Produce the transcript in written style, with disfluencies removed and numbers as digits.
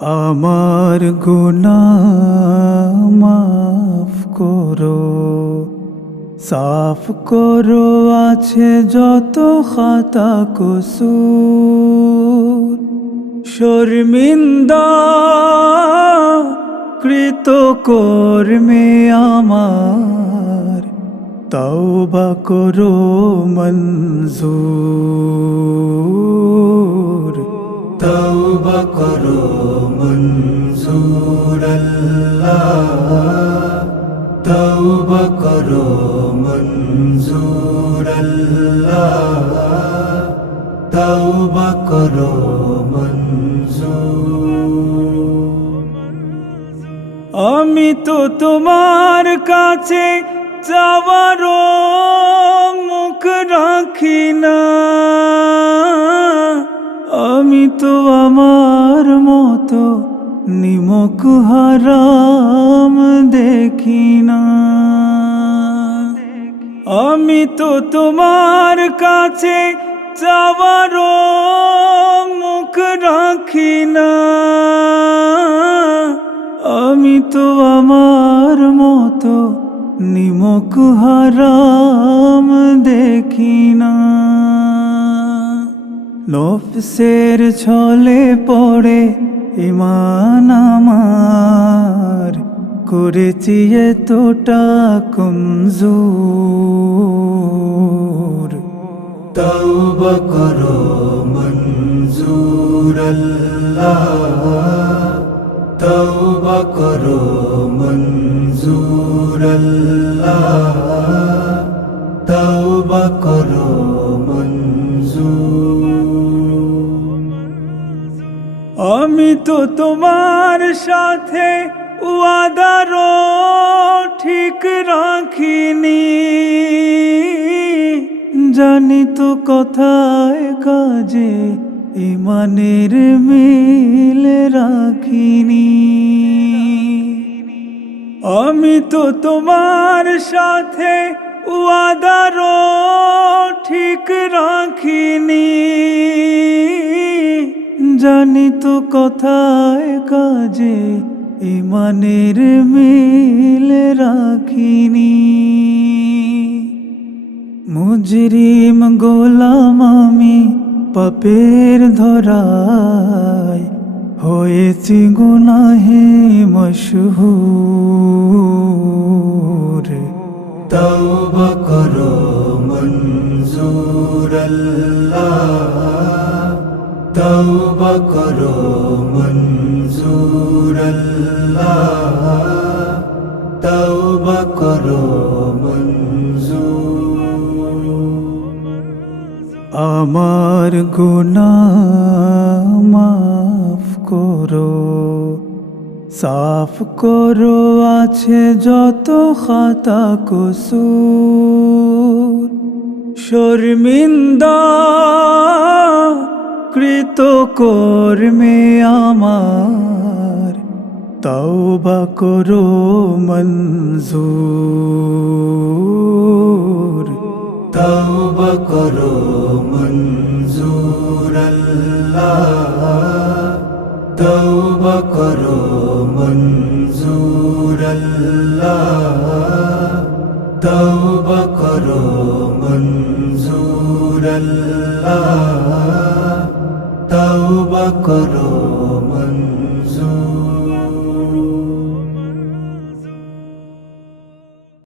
আমার গুনাহ মাফ করো, সাফ করো আছে যত খাতা কসুর। শর্মিন্দা কৃত কর্মে আমার, তওবা করো মঞ্জুর। তওবা করো মঞ্জুর আল্লাহ, তওবা করো মঞ্জুর আল্লাহ, তওবা করো মঞ্জুর। আমি তো তোমার কাছে চাওয়ারও মুখ রাখি না, আমি তো আমার মতো নিমক হারাম দেখি না। আমি তো তোমার কাছে চাওয়ারও মুখ রাখি না, আমি তো আমার মতো নিমক হারাম দেখি না। নফসের ছলে পড়ে ঈমান আমার, করেছি এতটা কমজোর। তওবা করো মঞ্জুর আল্লাহ, তওবা করো মঞ্জুর আল্লাহ, তওবা করো মঞ্জুর। আমি তো তোমার সাথে ওয়াদারও ঠিক রাখিনি, জানি তো কথায় কাজে ঈমানের মিল রাখিনি। আমি তো তোমার সাথে ওয়াদারও ঠিক রাখিনি, জানি তো কথায় কাজে ঈমানের মিল রাখিনি। মুজরিম গোলাম আমি পাপের ধরায়, হয়েছি গুনাহে মশহুর। তওবা করো মঞ্জুর আল্লাহ, তওবা করো মঞ্জুর আল্লাহ, তওবা করো মঞ্জুর। আমার গুনাহ মাফ করো, সাফ করো আছে যত খাতা কসুর। শর্মিন্দা কৃত কর্মে আমার, তওবা করো মঞ্জুর। তওবা করো মঞ্জুর আল্লাহ, তওবা করো মঞ্জুর আল্লাহ, তওবা করো মঞ্জুর আল্লাহ, তওবা করো